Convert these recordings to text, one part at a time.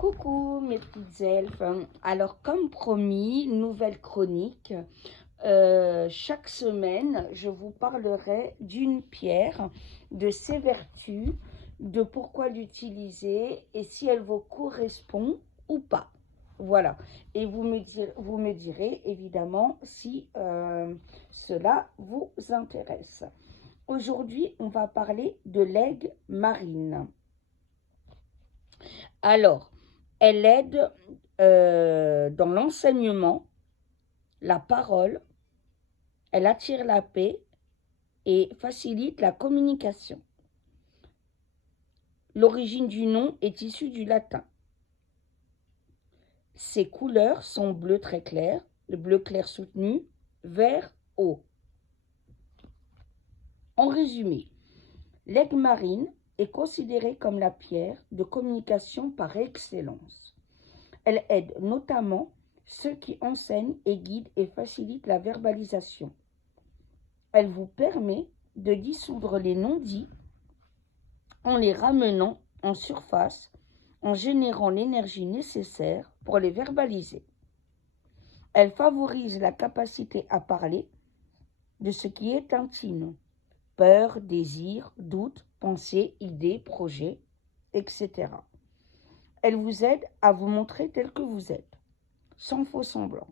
Coucou mes petites elfes. Alors comme promis, nouvelle chronique. Chaque semaine, je vous parlerai d'une pierre, de ses vertus, de pourquoi l'utiliser et si elle vous correspond ou pas. Voilà. Et vous me direz évidemment si cela vous intéresse. Aujourd'hui, on va parler de l'aigle marine. Alors, elle aide dans l'enseignement, la parole, elle attire la paix et facilite la communication. L'origine du nom est issue du latin. Ses couleurs sont bleu très clair, le bleu clair soutenu, vert haut. En résumé, l'aigle marine est considérée comme la pierre de communication par excellence. Elle aide notamment ceux qui enseignent et guident et facilitent la verbalisation. Elle vous permet de dissoudre les non-dits en les ramenant en surface, en générant l'énergie nécessaire pour les verbaliser. Elle favorise la capacité à parler de ce qui est intime, peur, désir, doute, pensée, idées, projets, etc. Elle vous aide à vous montrer tel que vous êtes, sans faux semblant.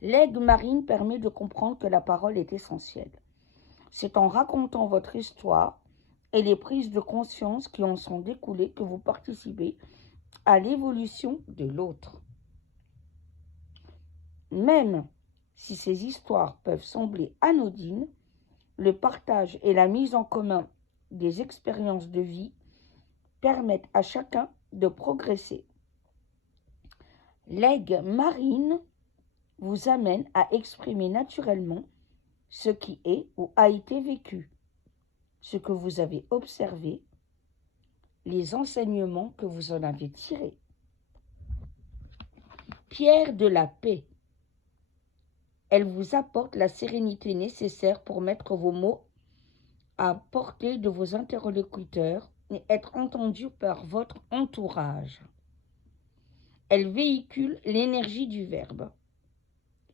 L'aigle marine permet de comprendre que la parole est essentielle. C'est en racontant votre histoire et les prises de conscience qui en sont découlées que vous participez à l'évolution de l'autre. Même si ces histoires peuvent sembler anodines, le partage et la mise en commun des expériences de vie permettent à chacun de progresser. L'aigle marine vous amène à exprimer naturellement ce qui est ou a été vécu, ce que vous avez observé, les enseignements que vous en avez tirés. Pierre de la paix. Elle vous apporte la sérénité nécessaire pour mettre vos mots à portée de vos interlocuteurs et être entendus par votre entourage. Elle véhicule l'énergie du verbe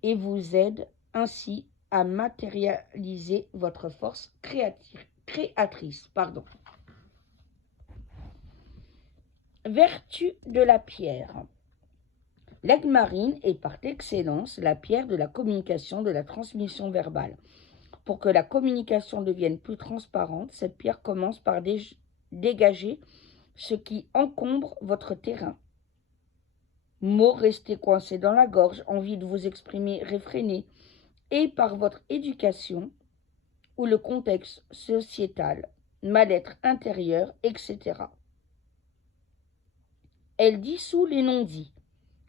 et vous aide ainsi à matérialiser votre force créatrice. Vertu de la pierre. L'aigle marine est par excellence la pierre de la communication, de la transmission verbale. Pour que la communication devienne plus transparente, cette pierre commence par dégager ce qui encombre votre terrain. Mots restés coincés dans la gorge, envie de vous exprimer réfrénés, et par votre éducation ou le contexte sociétal, mal-être intérieur, etc. Elle dissout les non-dits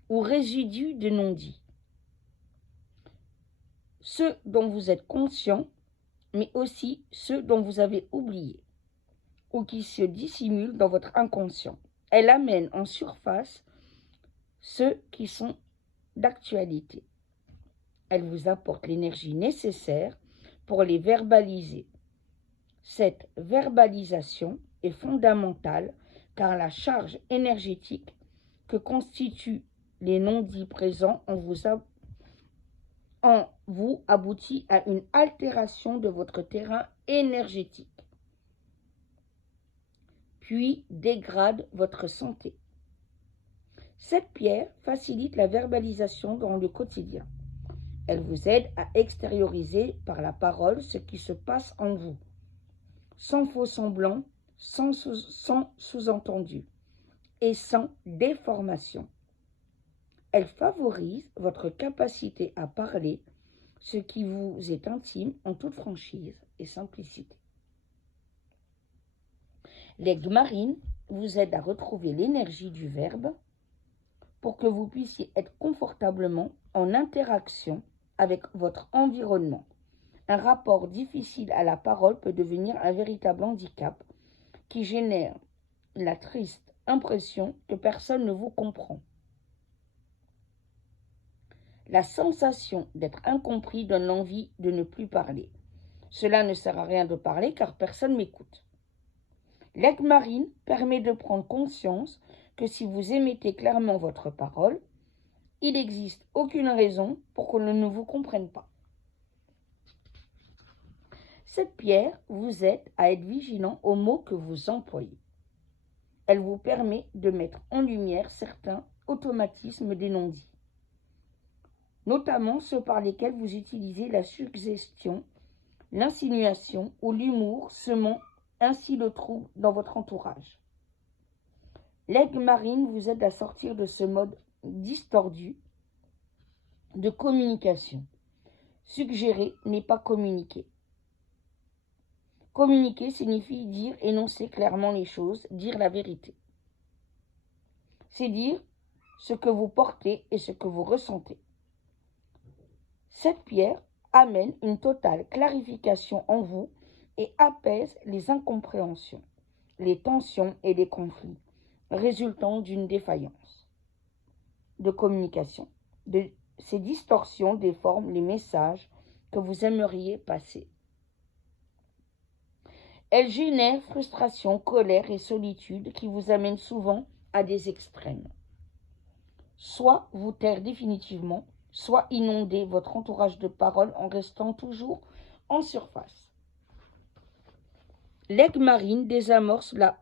ou résidus de non-dits. Ceux dont vous êtes conscient, mais aussi ceux dont vous avez oublié ou qui se dissimulent dans votre inconscient. Elle amène en surface ceux qui sont d'actualité. Elle vous apporte l'énergie nécessaire pour les verbaliser. Cette verbalisation est fondamentale car la charge énergétique que constituent les non-dits présents en vous aboutit à une altération de votre terrain énergétique, puis dégrade votre santé. Cette pierre facilite la verbalisation dans le quotidien. Elle vous aide à extérioriser par la parole ce qui se passe en vous, sans faux semblant, sans sous-entendu et sans déformation. Elle favorise votre capacité à parler ce qui vous est intime en toute franchise et simplicité. L'aigle marine vous aide à retrouver l'énergie du verbe pour que vous puissiez être confortablement en interaction avec votre environnement. Un rapport difficile à la parole peut devenir un véritable handicap qui génère la triste impression que personne ne vous comprend. La sensation d'être incompris donne l'envie de ne plus parler. Cela ne sert à rien de parler car personne m'écoute. L'aigle marine permet de prendre conscience que si vous émettez clairement votre parole, il n'existe aucune raison pour que l'on ne vous comprenne pas. Cette pierre vous aide à être vigilant aux mots que vous employez. Elle vous permet de mettre en lumière certains automatismes des non-dits, notamment ceux par lesquels vous utilisez la suggestion, l'insinuation ou l'humour, semant ainsi le trouble dans votre entourage. L'aigle marine vous aide à sortir de ce mode distordu de communication. Suggérer n'est pas communiquer. Communiquer signifie dire, énoncer clairement les choses, dire la vérité. C'est dire ce que vous portez et ce que vous ressentez. Cette pierre amène une totale clarification en vous et apaise les incompréhensions, les tensions et les conflits résultant d'une défaillance de communication. Ces distorsions déforment les messages que vous aimeriez passer. Elles génèrent frustration, colère et solitude qui vous amènent souvent à des extrêmes. Soit vous taire définitivement, soit inonder votre entourage de paroles en restant toujours en surface. L'aigle marine désamorce la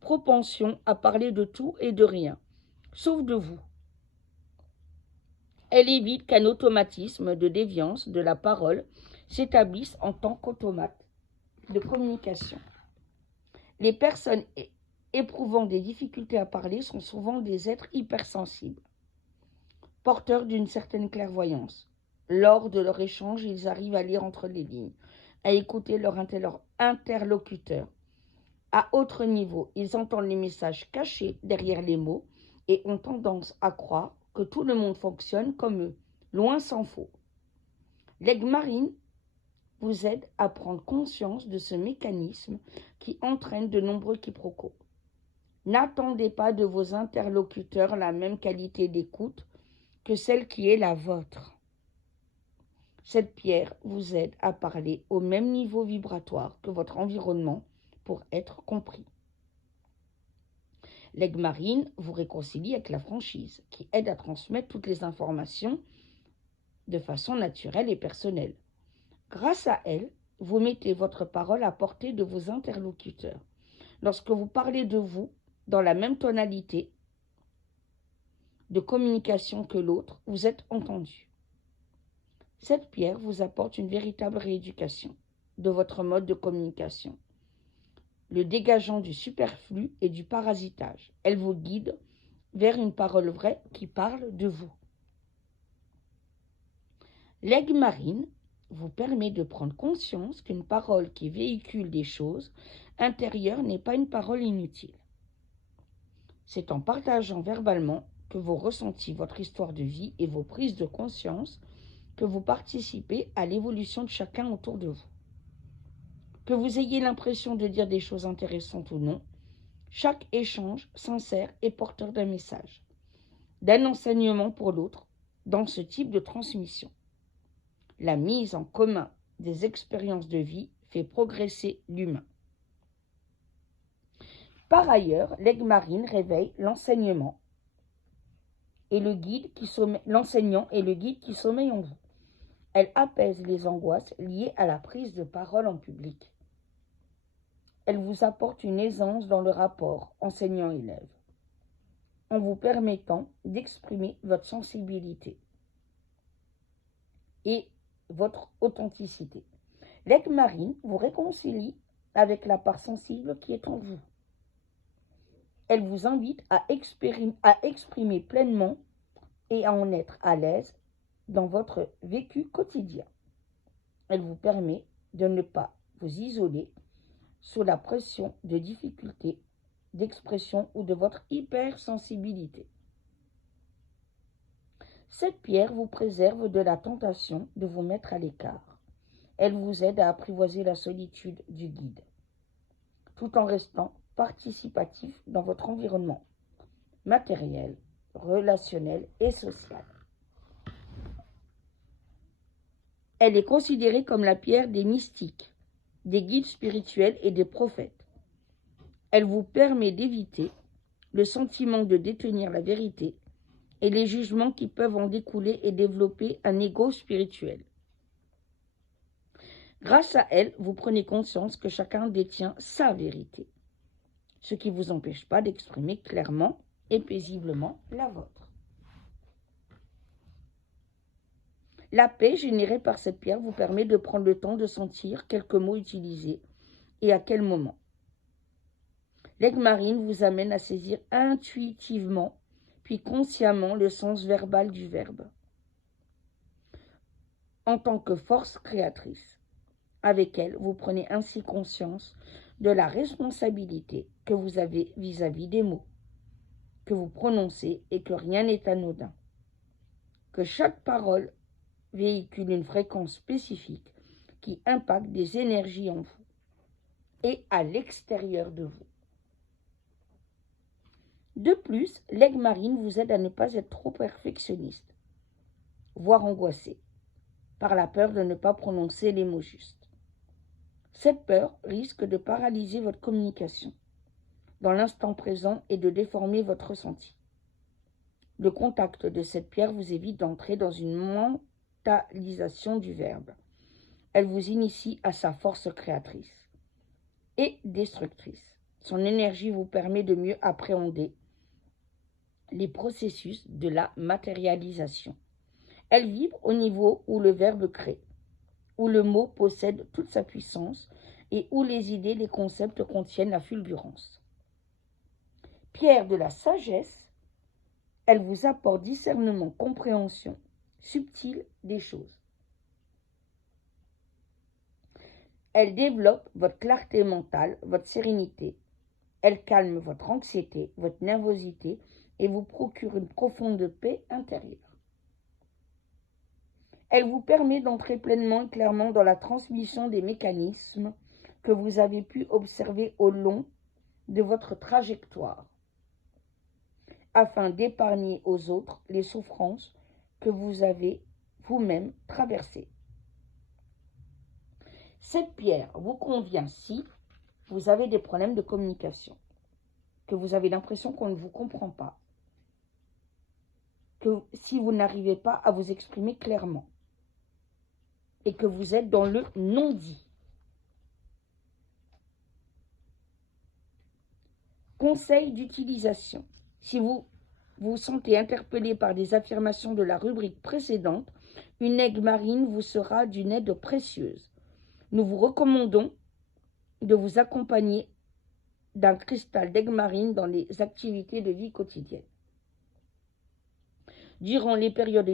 propension à parler de tout et de rien, sauf de vous. Elle évite qu'un automatisme de déviance de la parole s'établisse en tant qu'automate de communication. Les personnes éprouvant des difficultés à parler sont souvent des êtres hypersensibles, porteurs d'une certaine clairvoyance. Lors de leur échange, ils arrivent à lire entre les lignes, à écouter leur interlocuteur. À autre niveau, ils entendent les messages cachés derrière les mots et ont tendance à croire que tout le monde fonctionne comme eux, loin s'en faut. L'aigle marine vous aide à prendre conscience de ce mécanisme qui entraîne de nombreux quiproquos. N'attendez pas de vos interlocuteurs la même qualité d'écoute que celle qui est la vôtre. Cette pierre vous aide à parler au même niveau vibratoire que votre environnement pour être compris. L'aigle marine vous réconcilie avec la franchise, qui aide à transmettre toutes les informations de façon naturelle et personnelle. Grâce à elle, vous mettez votre parole à portée de vos interlocuteurs. Lorsque vous parlez de vous dans la même tonalité de communication que l'autre, vous êtes entendu. Cette pierre vous apporte une véritable rééducation de votre mode de communication, le dégageant du superflu et du parasitage. Elle vous guide vers une parole vraie qui parle de vous. L'aigle marine vous permet de prendre conscience qu'une parole qui véhicule des choses intérieures n'est pas une parole inutile. C'est en partageant verbalement que vos ressentis, votre histoire de vie et vos prises de conscience que vous participez à l'évolution de chacun autour de vous. Que vous ayez l'impression de dire des choses intéressantes ou non, chaque échange sincère est porteur d'un message, d'un enseignement pour l'autre dans ce type de transmission. La mise en commun des expériences de vie fait progresser l'humain. Par ailleurs, l'aigle marine réveille l'enseignement et l'enseignant et le guide qui sommeille en vous. Elle apaise les angoisses liées à la prise de parole en public. Elle vous apporte une aisance dans le rapport enseignant-élève, en vous permettant d'exprimer votre sensibilité et votre authenticité. L'aigle marine vous réconcilie avec la part sensible qui est en vous. Elle vous invite à exprimer pleinement et à en être à l'aise dans votre vécu quotidien. Elle vous permet de ne pas vous isoler sous la pression de difficultés d'expression ou de votre hypersensibilité. Cette pierre vous préserve de la tentation de vous mettre à l'écart. Elle vous aide à apprivoiser la solitude du guide, tout en restant participatif dans votre environnement matériel, relationnel et social. Elle est considérée comme la pierre des mystiques, des guides spirituels et des prophètes. Elle vous permet d'éviter le sentiment de détenir la vérité et les jugements qui peuvent en découler et développer un ego spirituel. Grâce à elle, vous prenez conscience que chacun détient sa vérité, ce qui ne vous empêche pas d'exprimer clairement et paisiblement la vôtre. La paix générée par cette pierre vous permet de prendre le temps de sentir quelques mots utilisés et à quel moment. L'aigle marine vous amène à saisir intuitivement puis consciemment le sens verbal du verbe. En tant que force créatrice, avec elle, vous prenez ainsi conscience de la responsabilité que vous avez vis-à-vis des mots que vous prononcez et que rien n'est anodin. Que chaque parole véhicule une fréquence spécifique qui impacte des énergies en vous et à l'extérieur de vous. De plus, l'aigle marine vous aide à ne pas être trop perfectionniste, voire angoissé, par la peur de ne pas prononcer les mots justes. Cette peur risque de paralyser votre communication dans l'instant présent et de déformer votre ressenti. Le contact de cette pierre vous évite d'entrer dans une mentalisation du verbe. Elle vous initie à sa force créatrice et destructrice. Son énergie vous permet de mieux appréhender les processus de la matérialisation. Elle vibre au niveau où le verbe crée, où le mot possède toute sa puissance et où les idées, les concepts contiennent la fulgurance. Pierre de la sagesse, elle vous apporte discernement, compréhension subtile des choses. Elle développe votre clarté mentale, votre sérénité. Elle calme votre anxiété, votre nervosité et vous procure une profonde paix intérieure. Elle vous permet d'entrer pleinement et clairement dans la transmission des mécanismes que vous avez pu observer au long de votre trajectoire, afin d'épargner aux autres les souffrances que vous avez vous-même traversées. Cette pierre vous convient si vous avez des problèmes de communication, que vous avez l'impression qu'on ne vous comprend pas, que si vous n'arrivez pas à vous exprimer clairement et que vous êtes dans le non-dit. Conseil d'utilisation. Si vous vous sentez interpellé par des affirmations de la rubrique précédente, une aigle marine vous sera d'une aide précieuse. Nous vous recommandons de vous accompagner d'un cristal d'aigle marine dans les activités de vie quotidienne. Durant les périodes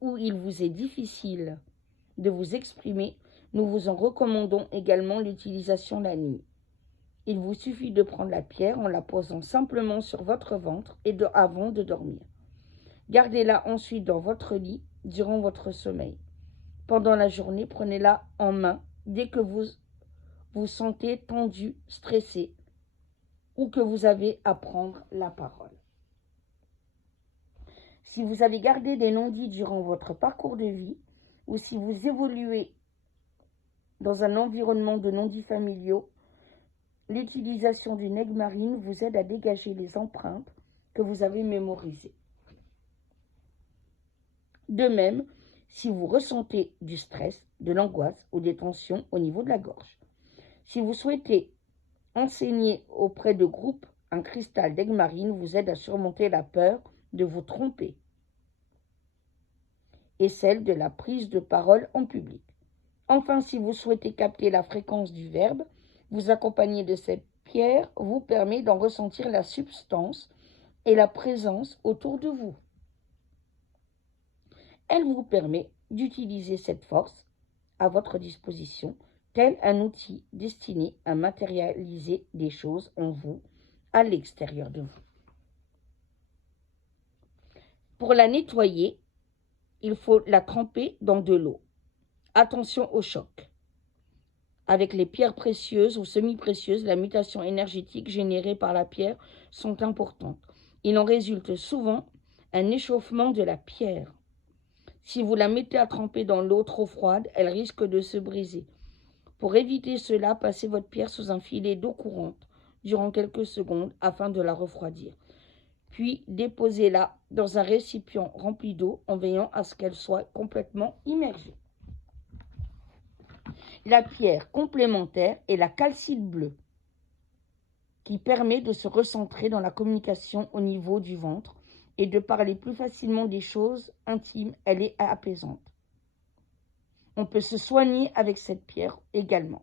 où il vous est difficile de vous exprimer, nous vous en recommandons également l'utilisation la nuit. Il vous suffit de prendre la pierre en la posant simplement sur votre ventre avant de dormir. Gardez-la ensuite dans votre lit durant votre sommeil. Pendant la journée, prenez-la en main dès que vous vous sentez tendu, stressé ou que vous avez à prendre la parole. Si vous avez gardé des non-dits durant votre parcours de vie ou si vous évoluez dans un environnement de non-dits familiaux, l'utilisation d'une aigle marine vous aide à dégager les empreintes que vous avez mémorisées. De même, si vous ressentez du stress, de l'angoisse ou des tensions au niveau de la gorge. Si vous souhaitez enseigner auprès de groupes, un cristal d'aigle marine vous aide à surmonter la peur de vous tromper et celle de la prise de parole en public. Enfin, si vous souhaitez capter la fréquence du verbe, vous accompagner de cette pierre vous permet d'en ressentir la substance et la présence autour de vous. Elle vous permet d'utiliser cette force à votre disposition, tel un outil destiné à matérialiser des choses en vous, à l'extérieur de vous. Pour la nettoyer, il faut la tremper dans de l'eau. Attention au choc. Avec les pierres précieuses ou semi-précieuses, la mutation énergétique générée par la pierre sont importantes. Il en résulte souvent un échauffement de la pierre. Si vous la mettez à tremper dans l'eau trop froide, elle risque de se briser. Pour éviter cela, passez votre pierre sous un filet d'eau courante durant quelques secondes afin de la refroidir. Puis déposez-la dans un récipient rempli d'eau en veillant à ce qu'elle soit complètement immergée. La pierre complémentaire est la calcite bleue, qui permet de se recentrer dans la communication au niveau du ventre et de parler plus facilement des choses intimes. Elle est apaisante. On peut se soigner avec cette pierre également,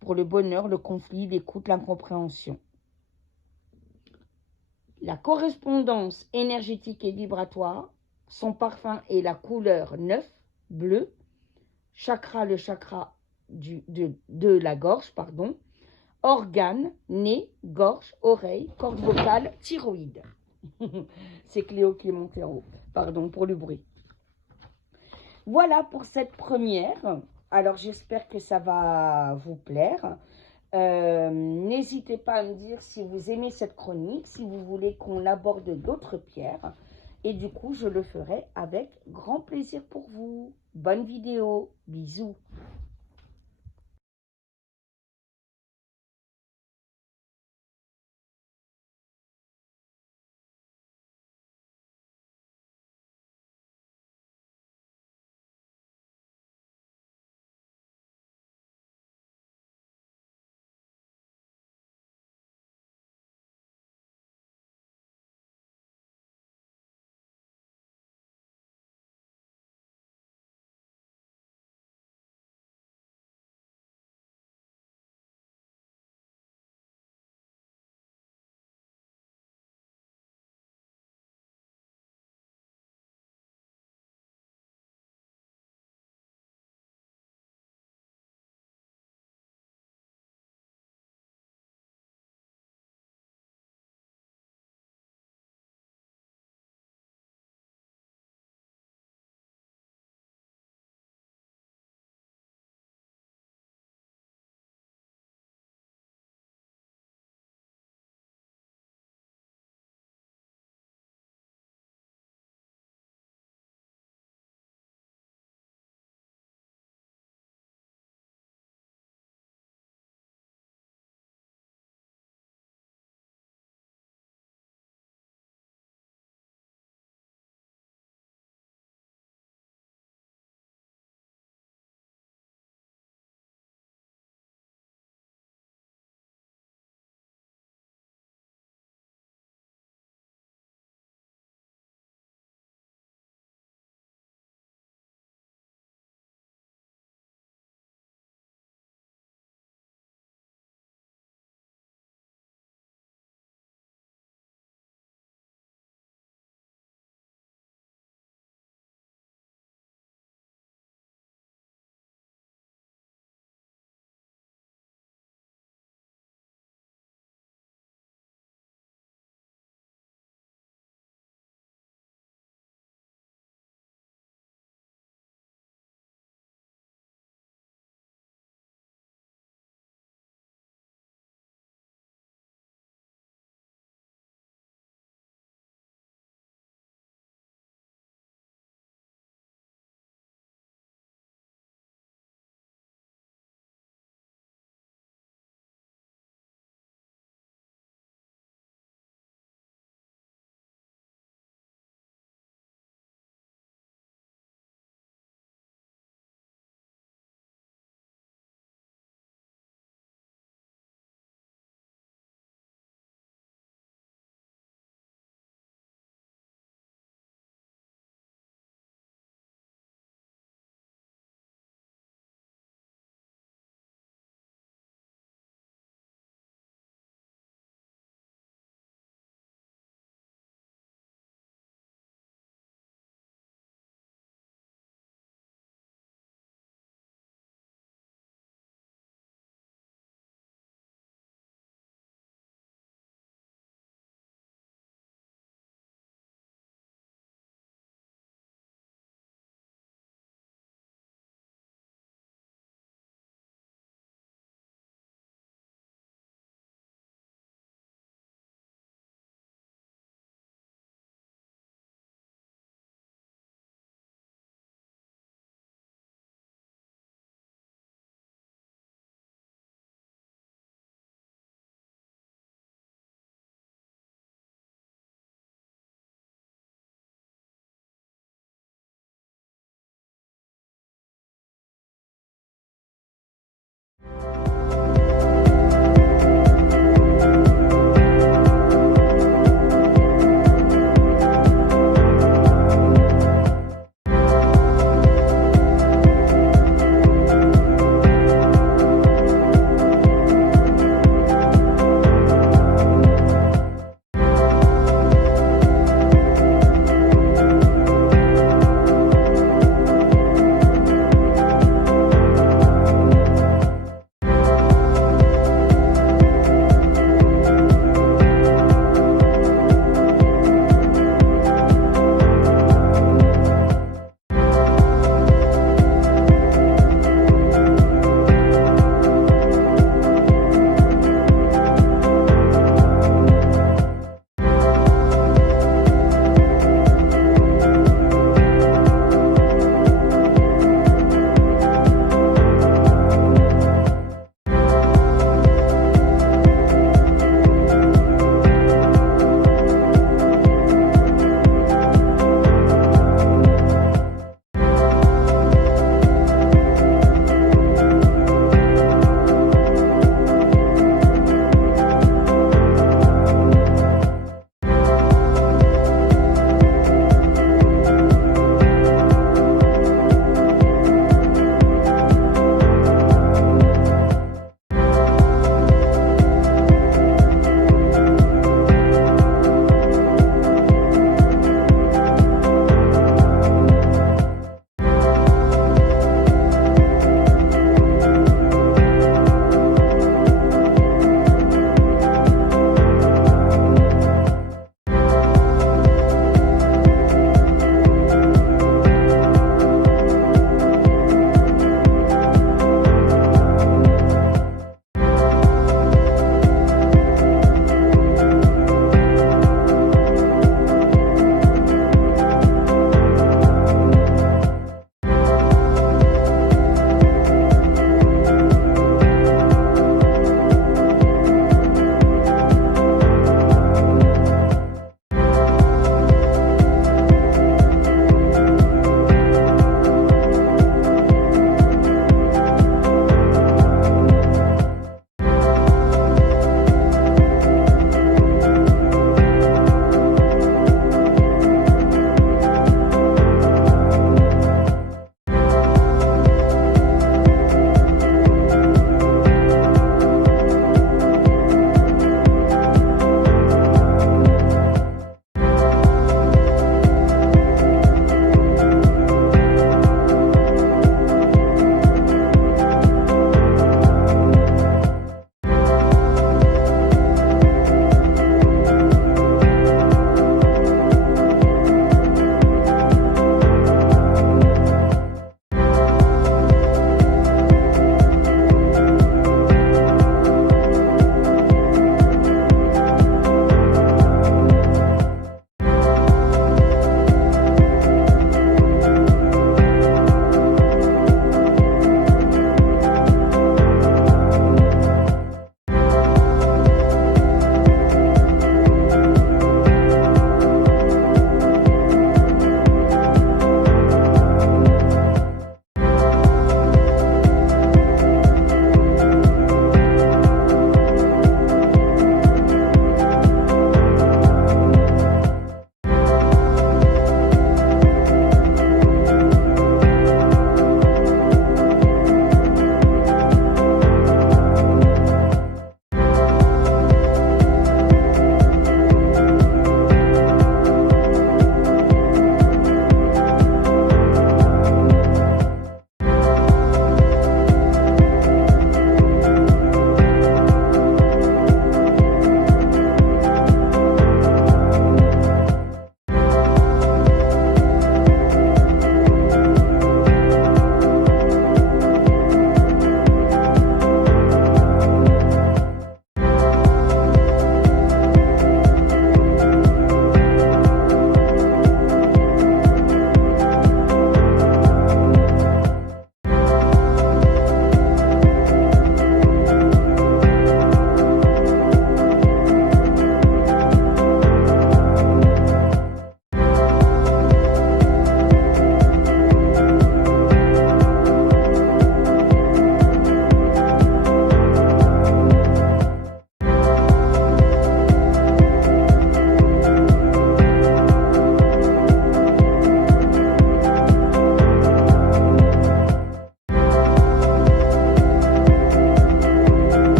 pour le bonheur, le conflit, l'écoute, l'incompréhension. La correspondance énergétique et vibratoire, son parfum est la couleur 9, bleu, chakra, le chakra de la gorge, pardon, organes, nez, gorge, oreille, corde vocale, thyroïde. C'est Cléo qui est montée en haut, pardon pour le bruit. Voilà pour cette première. Alors j'espère que ça va vous plaire. N'hésitez pas à me dire si vous aimez cette chronique, si vous voulez qu'on aborde d'autres pierres. Et du coup, je le ferai avec grand plaisir pour vous. Bonne vidéo. Bisous.